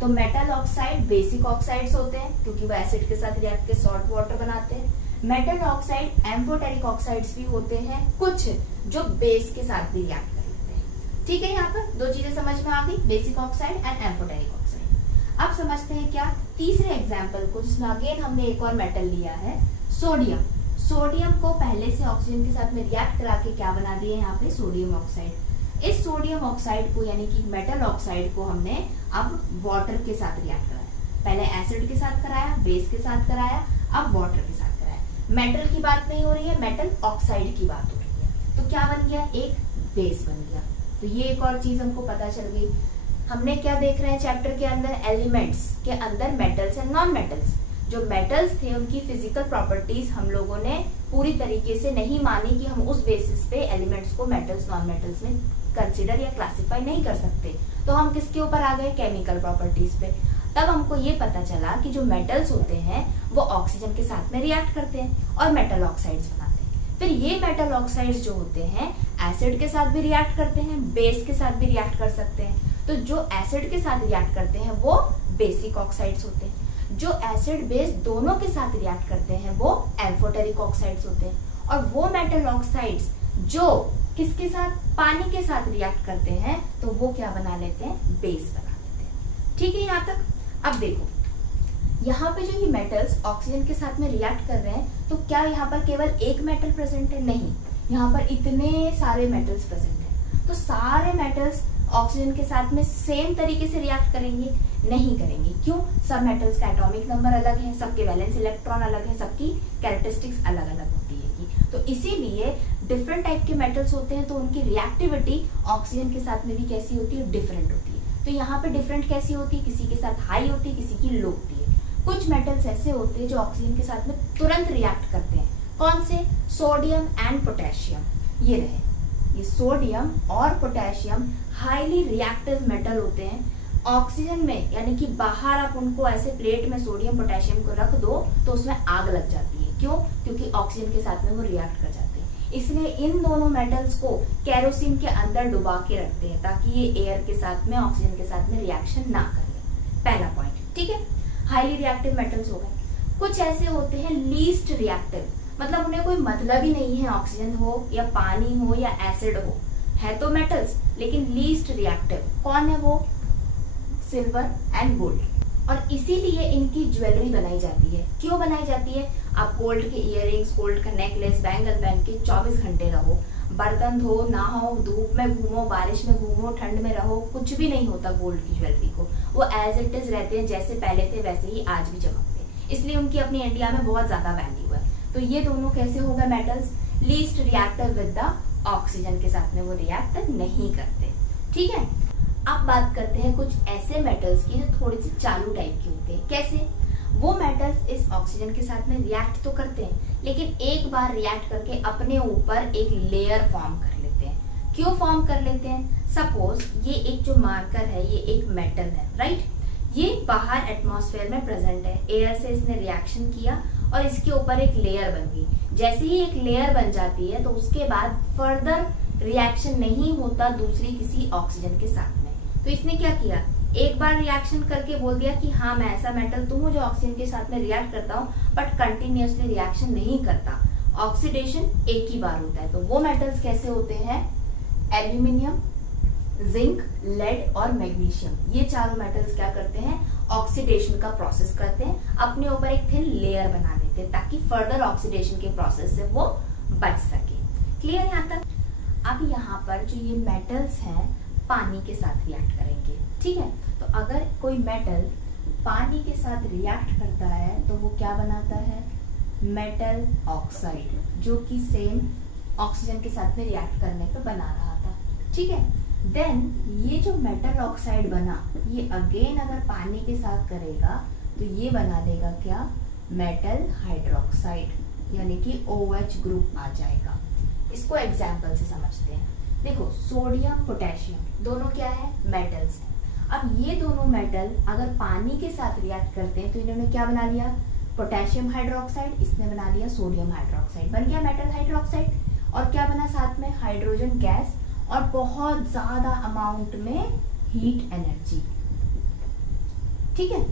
तो मेटल ऑक्साइड बेसिक ऑक्साइड्स होते हैं क्योंकि वो एसिड के साथ रिएक्ट के सॉल्ट वाटर बनाते हैं। मेटल ऑक्साइड एम्फोटेरिक ऑक्साइड्स भी होते हैं कुछ जो बेस के साथ भी रिएक्ट कर लेते हैं। ठीक है, यहाँ पर दो चीजें समझ में आ गई, basic oxide and amphoteric oxide. अब समझते हैं क्या तीसरे एग्जाम्पल को, जिसमें अगेन हमने एक और मेटल लिया है सोडियम। सोडियम को पहले से ऑक्सीजन के साथ में रिएक्ट करा के क्या बना दिए यहाँ पे, सोडियम ऑक्साइड। इस सोडियम ऑक्साइड को यानी कि मेटल ऑक्साइड को हमने अब वाटर के साथ रिएक्ट कराया। पहले एसिड के साथ कराया, बेस के साथ कराया, अब वाटर के साथ कराया। मेटल की बात नहीं हो रही है, मेटल ऑक्साइड की बात हो रही है। तो क्या बन गया, एक बेस बन गया। तो ये एक और चीज हमको पता चल गई। हमने क्या देख रहे हैं चैप्टर के अंदर, एलिमेंट्स के अंदर मेटल्स एंड नॉन मेटल्स। जो मेटल्स थे उनकी फिजिकल प्रॉपर्टीज हम लोगों ने पूरी तरीके से नहीं मानी कि हम उस बेसिस पे एलिमेंट्स को मेटल्स नॉन मेटल्स में कंसिडर या क्लासिफाई नहीं कर सकते। तो हम किसके ऊपर आ गए, केमिकल प्रॉपर्टीज पे। तब हमको ये पता चला कि जो मेटल्स होते हैं वो ऑक्सीजन के साथ में रिएक्ट करते हैं और मेटल ऑक्साइड्स बनाते हैं। फिर ये मेटल ऑक्साइड्स जो होते हैं एसिड के साथ भी रिएक्ट करते हैं, बेस के साथ भी रिएक्ट कर सकते हैं। तो जो एसिड के साथ रिएक्ट करते हैं वो बेसिक ऑक्साइड्स होते हैं। जो एसिड बेस दोनों के साथ रिएक्ट करते हैं वो एम्फोटेरिक ऑक्साइड्स होते हैं, और वो मेटल ऑक्साइड्स जो किसके साथ, पानी के साथ रिएक्ट करते हैं तो वो क्या बना लेते हैं, बेस बना लेते हैं। ठीक है यहाँ तक। अब देखो यहाँ पे जो ये मेटल्स ऑक्सीजन के साथ में रिएक्ट कर रहे हैं, तो क्या यहाँ पर केवल एक मेटल प्रेजेंट है, नहीं, यहाँ पर इतने सारे मेटल्स प्रेजेंट हैं। तो सारे मेटल्स ऑक्सीजन के साथ में सेम तरीके से रिएक्ट करेंगे, नहीं करेंगे। क्यों? सब मेटल्स का एटॉमिक नंबर अलग है, सबके वैलेंस इलेक्ट्रॉन अलग है, सबकी कैरेक्टरिस्टिक्स अलग अलग होती है। तो इसीलिए डिफरेंट टाइप के मेटल्स होते हैं तो उनकी रिएक्टिविटी ऑक्सीजन के साथ में भी कैसी होती है, डिफरेंट होती है। तो यहाँ पे डिफरेंट कैसी होती है, किसी के साथ हाई होती है, किसी की लो होती है। कुछ मेटल्स ऐसे होते हैं जो ऑक्सीजन के साथ में तुरंत रिएक्ट करते हैं। कौन से? Sodium and potassium. ये रहे, ये सोडियम और पोटेशियम हाईली रिएक्टिव मेटल होते हैं। ऑक्सीजन में यानी कि बाहर आप उनको ऐसे प्लेट में सोडियम पोटेशियम को रख दो तो उसमें आग लग जाती है। क्यों? क्योंकि ऑक्सीजन के साथ में वो रिएक्ट कर जाते हैं। इसलिए इन दोनों मेटल्स को केरोसिन के अंदर डुबा के रखते हैं ताकि ये एयर के साथ में, ऑक्सीजन के साथ में रिएक्शन ना करें। पहला पॉइंट, ठीक है। हाईली रिएक्टिव मेटल्स हो गए। कुछ ऐसे होते हैं लीस्ट रिएक्टिव, मतलब उन्हें कोई मतलब ही नहीं है ऑक्सीजन हो या पानी हो या एसिड हो, है तो मेटल्स लेकिन लीस्ट रिएक्टिव। कौन है वो? Silver and gold. और इसीलिए इनकी ज्वेलरी बनाई जाती है। क्यों बनाई जाती है? आप गोल्ड के इयररिंग्स, गोल्ड का नेकलेस, बैंगल पहन के 24 घंटे रहो, बर्तन धो, नहाओ, धूप में घूमो, बारिश में घूमो, ठंड में रहो, कुछ भी नहीं होता गोल्ड की ज्वेलरी को। वो एज इट इज रहते हैं, जैसे पहले थे वैसे ही आज भी चमकते हैं। इसलिए उनकी अपनी इंडिया में बहुत ज्यादा वैल्यू है। तो ये दोनों कैसे हो गए metals? Least reactive with the oxygen के साथ में वो रिएक्ट नहीं करते। ठीक है। अब बात करते हैं कुछ ऐसे मेटल्स की जो थोड़ी सी चालू टाइप की होते हैं। कैसे? वो मेटल्स इस ऑक्सीजन के साथ में रिएक्ट तो करते हैं लेकिन एक बार रिएक्ट करके अपने ऊपर एक लेयर फॉर्म कर लेते हैं। क्यों फॉर्म कर लेते हैं? सपोज ये एक जो मार्कर है ये एक मेटल है, राइट। ये बाहर एटमॉस्फेयर में प्रेजेंट है, एयर से इसने रिएक्शन किया और इसके ऊपर एक लेयर बन गई। जैसे ही एक लेयर बन जाती है तो उसके बाद फर्दर रिएक्शन नहीं होता दूसरी किसी ऑक्सीजन के साथ में। तो इसने क्या किया? एक बार रिएक्शन करके बोल दिया कि हाँ मैं ऐसा मेटल तो हूँ जो ऑक्सीजन के साथ में रिएक्ट करता हूँ बट कंटिन्यूअसली रिएक्शन नहीं करता, ऑक्सीडेशन एक ही बार होता है। तो वो मेटल्स कैसे होते हैं? एल्यूमिनियम, जिंक, लेड और मैग्नीशियम। ये चारों मेटल्स क्या करते हैं? ऑक्सीडेशन का प्रोसेस करते हैं, अपने ऊपर एक थिन लेयर बना लेते हैं ताकि फर्दर ऑक्सीडेशन के प्रोसेस से वो बच सके। क्लियर यहाँ तक? अब यहाँ पर जो ये मेटल्स हैं पानी के साथ रिएक्ट करेंगे, ठीक है। तो अगर कोई मेटल पानी के साथ रिएक्ट करता है तो वो क्या बनाता है? मेटल ऑक्साइड, जो कि सेम ऑक्सीजन के साथ में रिएक्ट करने पे बना रहा था, ठीक है। देन ये जो मेटल ऑक्साइड बना ये अगेन अगर पानी के साथ करेगा तो ये बना लेगा क्या? मेटल हाइड्रोक्साइड, यानी कि OH ग्रुप आ जाएगा। इसको एग्जाम्पल से समझते हैं। देखो सोडियम पोटेशियम दोनों क्या है? मेटल्स हैं। अब ये दोनों मेटल अगर पानी के साथ रिएक्ट करते हैं तो इन्होंने क्या बना लिया? पोटेशियम हाइड्रोक्साइड, इसने बना लिया सोडियम हाइड्रोक्साइड, बन गया मेटल हाइड्रोक्साइड। और क्या बना साथ में? हाइड्रोजन गैस और बहुत ज्यादा अमाउंट में हीट एनर्जी, ठीक है।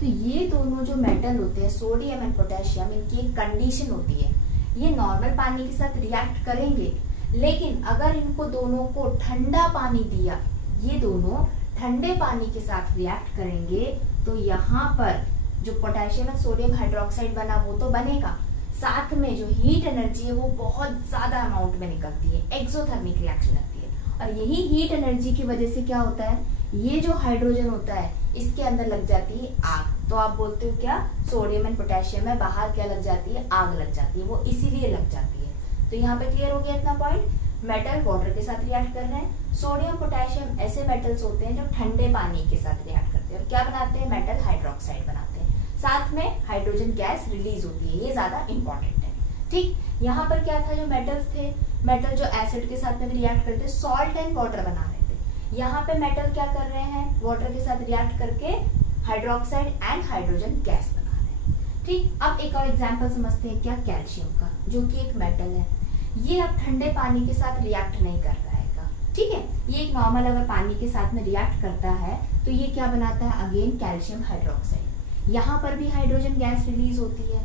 तो ये दोनों जो मेटल होते हैं सोडियम एंड पोटेशियम, इनकी एक कंडीशन होती है, ये नॉर्मल पानी के साथ रिएक्ट करेंगे लेकिन अगर इनको दोनों को ठंडा पानी दिया, ये दोनों ठंडे पानी के साथ रिएक्ट करेंगे तो यहाँ पर जो पोटेशियम और सोडियम हाइड्रोक्साइड बना वो तो बनेगा, साथ में जो हीट एनर्जी है वो बहुत ज्यादा अमाउंट में निकलती है, एक्सोथर्मिक रिएक्शन लगती है। और यही हीट एनर्जी की वजह से क्या होता है? ये जो हाइड्रोजन होता है इसके अंदर लग जाती है आग। तो आप बोलते हो क्या? सोडियम एंड पोटेशियम में बाहर क्या लग जाती है? आग लग जाती है, वो इसीलिए लग जाती है। तो यहाँ पे क्लियर हो गया इतना पॉइंट। मेटल वाटर के साथ रिएक्ट कर रहे हैं, सोडियम पोटेशियम ऐसे मेटल्स होते हैं जो ठंडे पानी के साथ रिएक्ट करते हैं और क्या बनाते हैं? मेटल हाइड्रोक्साइड बनाते हैं, साथ में हाइड्रोजन गैस रिलीज होती है, ये ज्यादा इंपॉर्टेंट है, ठीक। यहाँ पर क्या था? जो मेटल्स थे, मेटल जो एसिड के साथ में भी रिएक्ट करते, सॉल्ट एंड वाटर बना रहे थे। यहाँ पे मेटल क्या कर रहे हैं? वाटर के साथ रिएक्ट करके हाइड्रोक्साइड एंड हाइड्रोजन गैस बना रहे हैं, ठीक। अब एक और एग्जाम्पल समझते हैं क्या? कैल्शियम का, जो कि एक मेटल है। ये अब ठंडे पानी के साथ रिएक्ट नहीं कर पाएगा, ठीक है। ये एक नॉर्मल अगर पानी के साथ में रिएक्ट करता है तो ये क्या बनाता है? Again calcium hydroxide. यहाँ पर भी हाइड्रोजन गैस रिलीज होती है,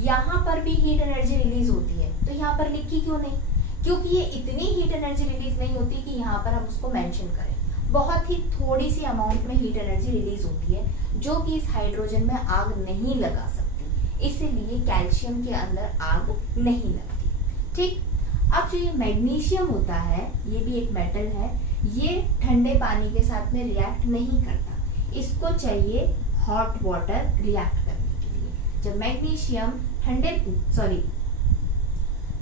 यहाँ पर भी हीट एनर्जी रिलीज होती है, तो यहाँ पर लिखी क्यों नहीं? क्योंकि ये इतनी हीट एनर्जी रिलीज नहीं होती कि यहाँ पर हम उसको मेंशन करें। बहुत ही थोड़ी सी अमाउंट में हीट एनर्जी रिलीज होती है जो कि इस हाइड्रोजन में आग नहीं लगा सकती, इसीलिए कैल्शियम के अंदर आग नहीं लगती। ठीक, अब जो ये मैग्नीशियम होता है, ये भी एक मेटल है, ये ठंडे पानी के साथ में रिएक्ट नहीं करता, इसको चाहिए हॉट वाटर रिएक्ट करने के लिए।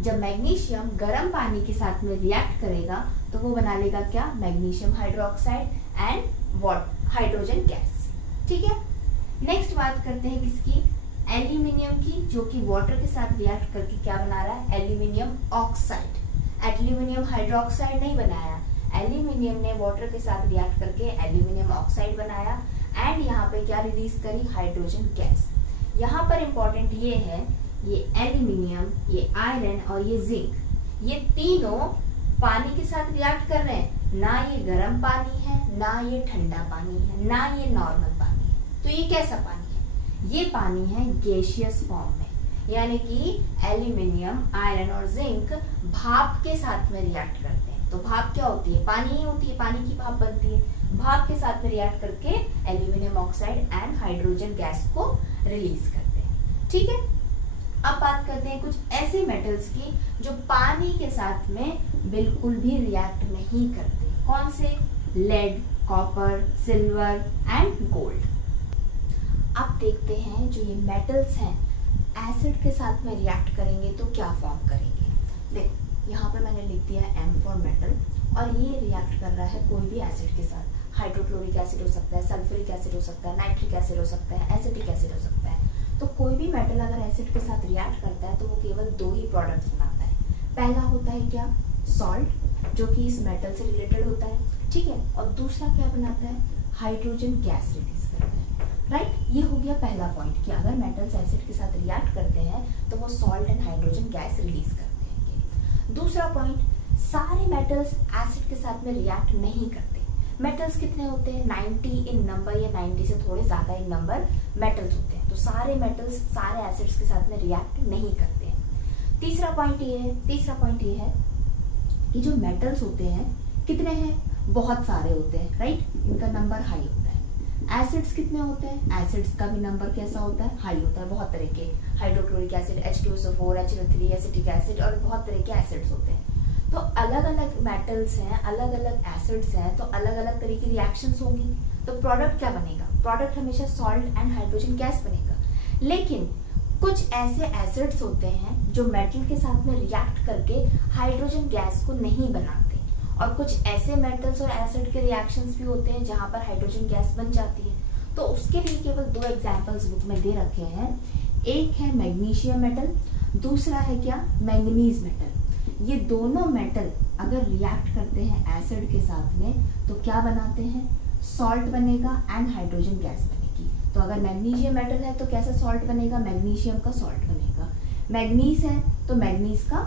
जब मैग्नीशियम गर्म पानी के साथ में रिएक्ट करेगा तो वो बना लेगा क्या? Magnesium hydroxide and hydrogen gas. ठीक है, नेक्स्ट बात करते हैं किसकी? एल्यूमिनियम की, जो कि वाटर के साथ रिएक्ट करके क्या बना रहा है? Aluminium oxide. एल्यूमिनियम हाइड्रोक्साइड नहीं बनाया, एल्यूमिनियम ने वाटर के साथ रिएक्ट करके एल्यूमिनियम ऑक्साइड बनाया एंड यहाँ पे क्या रिलीज करी? Hydrogen gas. यहाँ पर इंपॉर्टेंट ये है, ये एल्यूमिनियम, ये आयरन और ये जिंक, ये तीनों पानी के साथ रिएक्ट कर रहे हैं। ना ये गर्म पानी है, ना ये ठंडा पानी है, ना ये नॉर्मल पानी है। तो ये कैसा पानी है? ये पानी है गैसियस फॉर्म में, यानी कि एल्यूमिनियम, आयरन और जिंक भाप के साथ में रिएक्ट करते हैं। तो भाप क्या होती है? पानी ही होती है, पानी की भाप बनती है। भाप के साथ में रिएक्ट करके aluminium oxide and hydrogen gas को रिलीज करते हैं। ठीक है, अब बात करते हैं कुछ ऐसे मेटल्स की जो पानी के साथ में बिल्कुल भी रिएक्ट नहीं करते। कौन से? Lead, copper, silver and gold. अब देखते हैं जो ये मेटल्स हैं एसिड के साथ में रिएक्ट करेंगे तो क्या फॉर्म करेंगे। देखो यहाँ पे मैंने लिख दिया है M फॉर मेटल, और ये रिएक्ट कर रहा है कोई भी एसिड के साथ। हाइड्रोक्लोरिक एसिड हो सकता है, सल्फ्यूरिक एसिड हो सकता है, नाइट्रिक एसिड हो सकता है, एसिटिक एसिड हो सकता है। तो कोई भी मेटल अगर एसिड के साथ रिएक्ट करता है तो वो केवल दो ही प्रोडक्ट्स बनाता है। पहला होता है क्या? सॉल्ट, जो कि इस मेटल से रिलेटेड होता है। ठीक है, और दूसरा क्या बनाता है? हाइड्रोजन गैस रिलीज करता है। राइट, ये हो गया पहला पॉइंट कि अगर मेटल्स एसिड के साथ रिएक्ट करते हैं तो वो salt and hydrogen gas release करते हैं। दूसरा पॉइंट, सारे मेटल्स एसिड के साथ में रिएक्ट नहीं करते। मेटल्स कितने होते हैं? 90 इन नंबर, या 90 से थोड़े ज्यादा इन नंबर मेटल्स होते हैं। तो सारे मेटल्स सारे एसिड्स के साथ में रिएक्ट नहीं करते हैं। तीसरा पॉइंट ये है कि जो मेटल्स होते हैं कितने हैं? बहुत सारे होते हैं। राइट, इनका नंबर हाई होता है। एसिड्स कितने होते हैं? एसिड्स का भी नंबर कैसा होता है? हाई होता है। बहुत तरह के hydrochloric acid, H2SO4, HNO3, acetic acid और बहुत तरह के एसिड्स होते हैं। तो अलग अलग मेटल्स हैं, अलग अलग एसिड्स हैं, तो अलग अलग तरह की रिएक्शंस होंगी। तो प्रोडक्ट क्या बनेगा? प्रोडक्ट हमेशा सॉल्ट एंड हाइड्रोजन गैस बनेगा। लेकिन कुछ ऐसे एसिड्स होते हैं जो मेटल के साथ में रिएक्ट करके हाइड्रोजन गैस को नहीं बनाते, और कुछ ऐसे मेटल्स और एसिड के रिएक्शंस भी होते हैं जहां पर हाइड्रोजन गैस बन जाती है। तो उसके लिए केवल दो एग्जांपल्स बुक में दे रखे हैं। एक है मैग्नीशियम मेटल, दूसरा है क्या? Manganese metal. ये दोनों मेटल अगर रिएक्ट करते हैं एसिड के साथ में तो क्या बनाते हैं? सॉल्ट बनेगा एंड हाइड्रोजन गैस बनेगी। तो अगर मैग्नीशियम मेटल है तो कैसा सॉल्ट बनेगा? मैग्नीशियम का सॉल्ट बनेगा। मैग्नीज है तो मैग्नीज का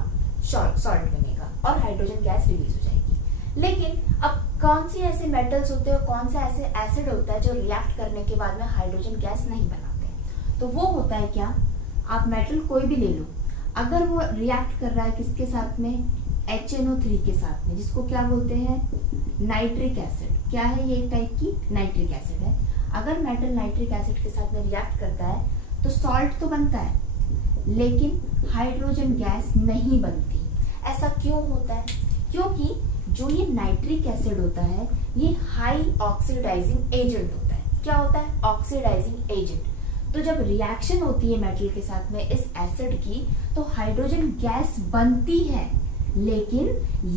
सॉल्ट बनेगा और हाइड्रोजन गैस रिलीज हो जाएगी। लेकिन अब कौन सी ऐसे मेटल्स होते हैं, कौन सा ऐसे एसिड होता है जो रिएक्ट करने के बाद में हाइड्रोजन गैस नहीं बनाते? तो वो होता है क्या? आप मेटल कोई भी ले लो, अगर वो रिएक्ट कर रहा है किसके साथ में? HNO3 के साथ में, जिसको क्या बोलते हैं? Nitric acid. क्या है ये? एक टाइप की नाइट्रिक एसिड है। अगर मेटल नाइट्रिक एसिड के साथ में रिएक्ट करता है तो सॉल्ट तो बनता है, लेकिन हाइड्रोजन गैस नहीं बनती। ऐसा क्यों होता है? क्योंकि जो ये नाइट्रिक एसिड होता है ये हाई ऑक्सीडाइजिंग एजेंट होता है। क्या होता है? Oxidising agent. तो जब रिएक्शन होती है मेटल के साथ में इस एसिड की तो हाइड्रोजन गैस बनती है, लेकिन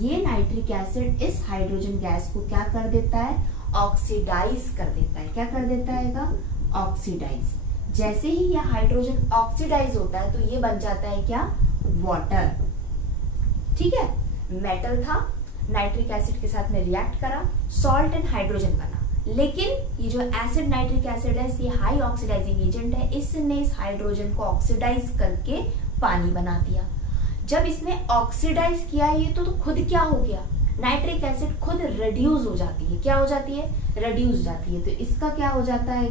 ये नाइट्रिक एसिड इस हाइड्रोजन गैस को क्या कर देता है? ऑक्सीडाइज कर देता है। क्या कर देता है? ऑक्सीडाइज। जैसे ही यह हाइड्रोजन ऑक्सीडाइज होता है तो ये बन जाता है क्या? वाटर। ठीक है, मेटल था, नाइट्रिक एसिड के साथ में रिएक्ट करा, सॉल्ट एंड हाइड्रोजन बना। लेकिन ये जो एसिड नाइट्रिक एसिड है ये हाई ऑक्सीडाइजिंग एजेंट है, इसने इस हाइड्रोजन को ऑक्सीडाइज करके पानी बना दिया। जब इसने ऑक्सीडाइज किया ये तो खुद क्या हो गया? नाइट्रिक एसिड खुद रिड्यूस हो जाती है। क्या हो जाती है? रिड्यूस हो जाती है। तो इसका क्या हो जाता है?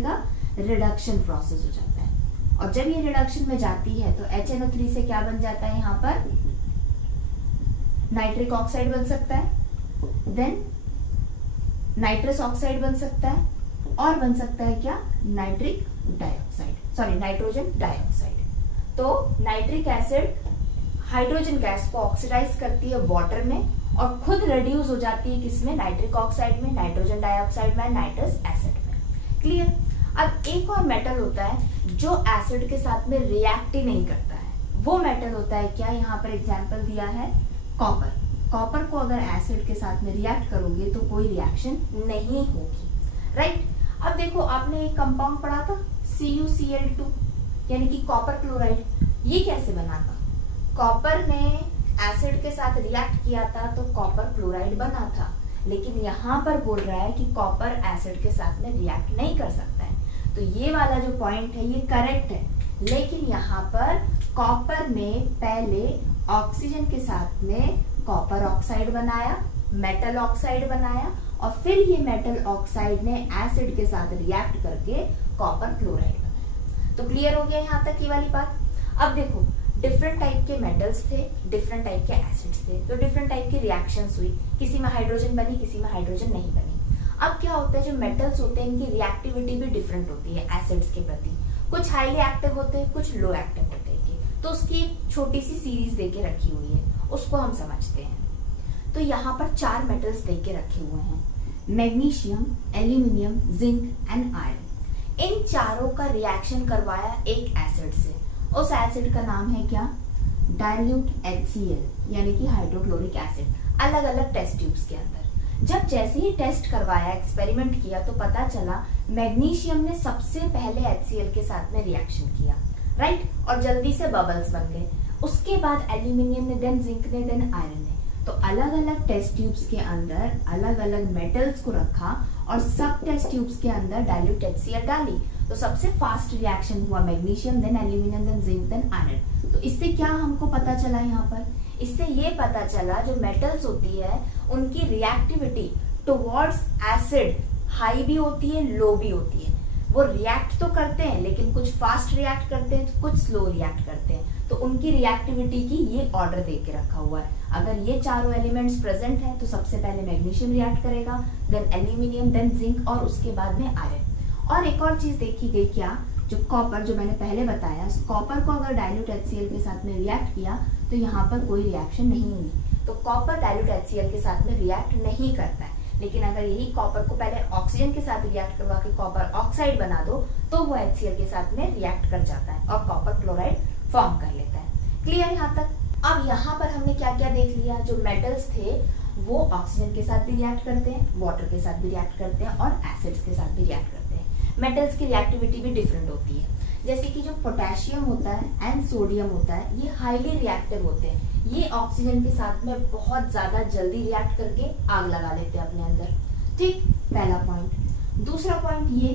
रिडक्शन प्रोसेस हो जाता है। और जब ये रिडक्शन में जाती है तो HNO3 से क्या बन जाता है, यहाँ पर नाइट्रिक ऑक्साइड बन सकता है, देन नाइट्रस ऑक्साइड बन सकता है, और बन सकता है क्या, nitric dioxide, sorry nitrogen dioxide. तो नाइट्रिक एसिड हाइड्रोजन गैस को ऑक्सीडाइज करती है वाटर में और खुद रिड्यूस हो जाती है किसमें, नाइट्रिक ऑक्साइड में, नाइट्रोजन डाइऑक्साइड में, नाइट्रस एसिड में। क्लियर। अब एक और मेटल होता है जो एसिड के साथ में रिएक्ट ही नहीं करता है, वो मेटल होता है क्या, यहाँ पर एग्जाम्पल दिया है कॉपर। कॉपर को अगर एसिड के साथ में रिएक्ट करोगे तो कोई रिएक्शन नहीं होगी, राइट। अब देखो आपने एक कंपाउंड पढ़ा था CuCl2 यानी कि कॉपर क्लोराइड, ये कैसे बना था, कॉपर ने एसिड के साथ रिएक्ट किया था तो कॉपर क्लोराइड बना था। लेकिन यहाँ पर बोल रहा है कि कॉपर एसिड के साथ में रिएक्ट नहीं कर सकता है, तो ये वाला जो पॉइंट है ये करेक्ट है। लेकिन यहाँ पर कॉपर ने पहले ऑक्सीजन के साथ में कॉपर ऑक्साइड बनाया, मेटल ऑक्साइड बनाया, और फिर ये मेटल ऑक्साइड ने एसिड के साथ रिएक्ट करके कॉपर क्लोराइड बनाया। तो क्लियर हो गया यहाँ तक ये वाली बात। अब देखो डिफरेंट टाइप के मेटल्स थे, डिफरेंट टाइप के एसिड्स थे, तो डिफरेंट टाइप की रिएक्शंस हुई, किसी में हाइड्रोजन बनी, किसी में हाइड्रोजन नहीं बनी। अब क्या होता है, जो मेटल्स होते हैं इनकी रिएक्टिविटी भी डिफरेंट होती है एसिड्स के प्रति, कुछ हाईली एक्टिव होते हैं, कुछ लो एक्टिव होते हैं। तो उसकी एक छोटी सी सीरीज देके रखी हुई है, उसको हम समझते हैं। तो यहाँ पर 4 मेटल्स देके रखे हुए हैं, magnesium, aluminium, zinc and iron. इन चारों का रिएक्शन करवाया एक एसिड से, उस एसिड का नाम है क्या, डाइल्यूट HCl यानी कि हाइड्रोक्लोरिक एसिड, अलग अलग टेस्ट ट्यूब्स के अंदर। जब जैसे ही टेस्ट करवाया, एक्सपेरिमेंट किया, तो पता चला मैग्नीशियम ने सबसे पहले HCl के साथ में रिएक्शन किया, राइट, और जल्दी से बबल्स बन गए। उसके बाद एल्यूमिनियम ने, देन जिंक ने, देन आयरन ने। तो अलग अलग टेस्ट ट्यूब्स के अंदर अलग अलग मेटल्स को रखा और सब टेस्ट ट्यूब्स के अंदर डाइल्यूट HCl डाली, तो सबसे फास्ट रिएक्शन हुआ magnesium, then aluminium, then zinc, then iron. तो इससे क्या हमको पता चला, यहाँ पर इससे ये पता चला जो मेटल्स होती है उनकी रिएक्टिविटी टुवर्ड्स एसिड हाई भी होती है, लो भी होती है। वो रिएक्ट तो करते हैं लेकिन कुछ फास्ट रिएक्ट करते हैं, कुछ स्लो रिएक्ट करते हैं। तो उनकी रिएक्टिविटी की ये ऑर्डर दे के रखा हुआ है। अगर ये चारों एलिमेंट्स प्रेजेंट हैं तो सबसे पहले मैग्नीशियम रिएक्ट करेगा, देन एल्यूमिनियम, देन जिंक और उसके बाद में आयरन। और एक और चीज देखी गई क्या, जो कॉपर, जो मैंने पहले बताया, कॉपर को अगर डाइल्यूट HCl के साथ में रिएक्ट किया तो यहाँ पर कोई रिएक्शन नहीं हुई। तो कॉपर डाइल्यूट HCl के साथ में रिएक्ट नहीं करता है। लेकिन अगर यही कॉपर को पहले ऑक्सीजन के साथ रिएक्ट करवा के कॉपर ऑक्साइड बना दो तो वो HCl के साथ में रिएक्ट कर जाता है और कॉपर क्लोराइड फॉर्म कर लेता है। क्लियर यहाँ तक। अब यहाँ पर हमने क्या क्या देख लिया, जो मेटल्स थे वो ऑक्सीजन के साथ भी रिएक्ट करते हैं, वाटर के साथ भी रिएक्ट करते हैं और एसिड्स के साथ भी रिएक्ट करते हैं। मेटल्स की रिएक्टिविटी भी डिफरेंट होती है, जैसे कि जो पोटेशियम होता है एंड सोडियम होता है, ये हाईली रिएक्टिव होते हैं। ये ऑक्सीजन के साथ में बहुत ज्यादा जल्दी रिएक्ट करके आग लगा लेते हैं अपने अंदर। ठीक, पहला पॉइंट। दूसरा पॉइंट ये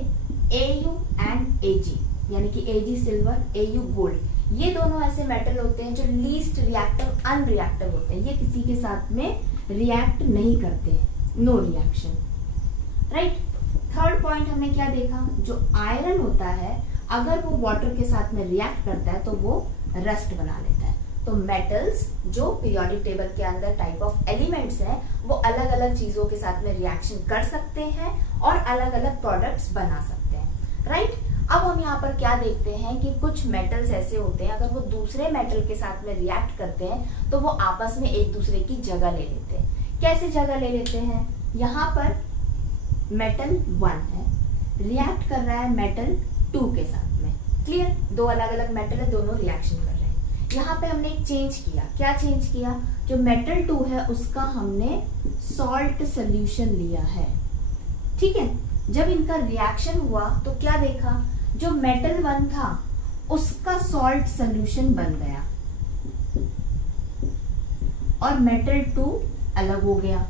Au एंड Ag यानी कि Ag सिल्वर, Au गोल्ड, ये दोनों ऐसे मेटल होते हैं जो लीस्ट रिएक्टिव, अनरिएक्टिव होते हैं। ये किसी के साथ में रिएक्ट नहीं करते हैं, no reaction, right. Third point हमने क्या देखा, जो आयरन होता है अगर वो वाटर के साथ में रिएक्ट करता है तो वो रस्ट बना लेता है। तो मेटल्स जो पीरियोडिक टेबल के अंदर टाइप ऑफ एलिमेंट्स हैं वो अलग अलग चीजों के साथ में रिएक्शन कर सकते हैं और अलग अलग प्रोडक्ट्स बना सकते हैं, राइट। अब हम यहाँ पर क्या देखते हैं कि कुछ मेटल्स ऐसे होते हैं अगर वो दूसरे मेटल के साथ में रिएक्ट करते हैं तो वो आपस में एक दूसरे की जगह ले लेते हैं। कैसे जगह ले लेते हैं, यहाँ पर मेटल 1 है, रिएक्ट कर रहा है मेटल 2 के साथ में। क्लियर, दो अलग अलग मेटल है, दोनों रिएक्शन कर रहे हैं। यहाँ पे हमने एक चेंज किया, क्या चेंज किया, जो मेटल 2 है उसका हमने सॉल्ट सोल्यूशन लिया है। ठीक है, जब इनका रिएक्शन हुआ तो क्या देखा, जो मेटल 1 था उसका सॉल्ट सोल्यूशन बन गया और मेटल 2 अलग हो गया।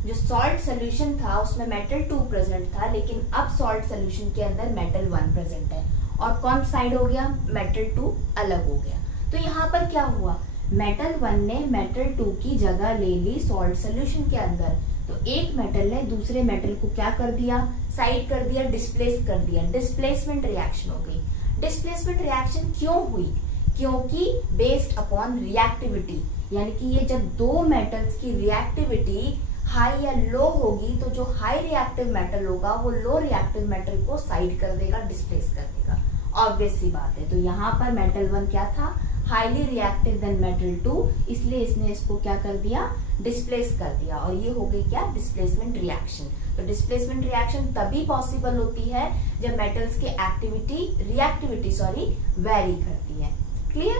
जो सॉल्ट सोल्यूशन था उसमें मेटल 2 प्रेजेंट था, लेकिन अब सॉल्ट सोल्यूशन के अंदर मेटल 1 प्रेजेंट है और कौन साइड हो गया, मेटल 2 अलग हो गया। तो यहाँ पर क्या हुआ, मेटल 1 ने मेटल 2 की जगह ले ली सॉल्ट सोल्यूशन के अंदर, तो एक मेटल ने दूसरे मेटल को क्या कर दिया, साइड कर दिया, डिस्प्लेस कर दिया, डिस्प्लेसमेंट रिएक्शन हो गई। डिस्प्लेसमेंट रिएक्शन क्यों हुई, क्योंकि बेस्ड अपॉन रिएक्टिविटी, यानी कि ये जब दो मेटल्स की रिएक्टिविटी हाई या लो होगी तो जो हाई रिएक्टिव मेटल होगा वो लो रिएक्टिव मेटल को साइड कर देगा, डिस्प्लेस कर देगा। ऑब्वियस सी बात है। तो यहाँ पर मेटल 1 क्या था, हाईली रिएक्टिव देन मेटल 2, इसलिए इसने इसको क्या कर दिया, डिस्प्लेस कर दिया, और ये हो गई क्या, डिस्प्लेसमेंट रिएक्शन। तो डिस्प्लेसमेंट रिएक्शन तभी पॉसिबल होती है जब मेटल्स की रिएक्टिविटी वेरी करती है। क्लियर।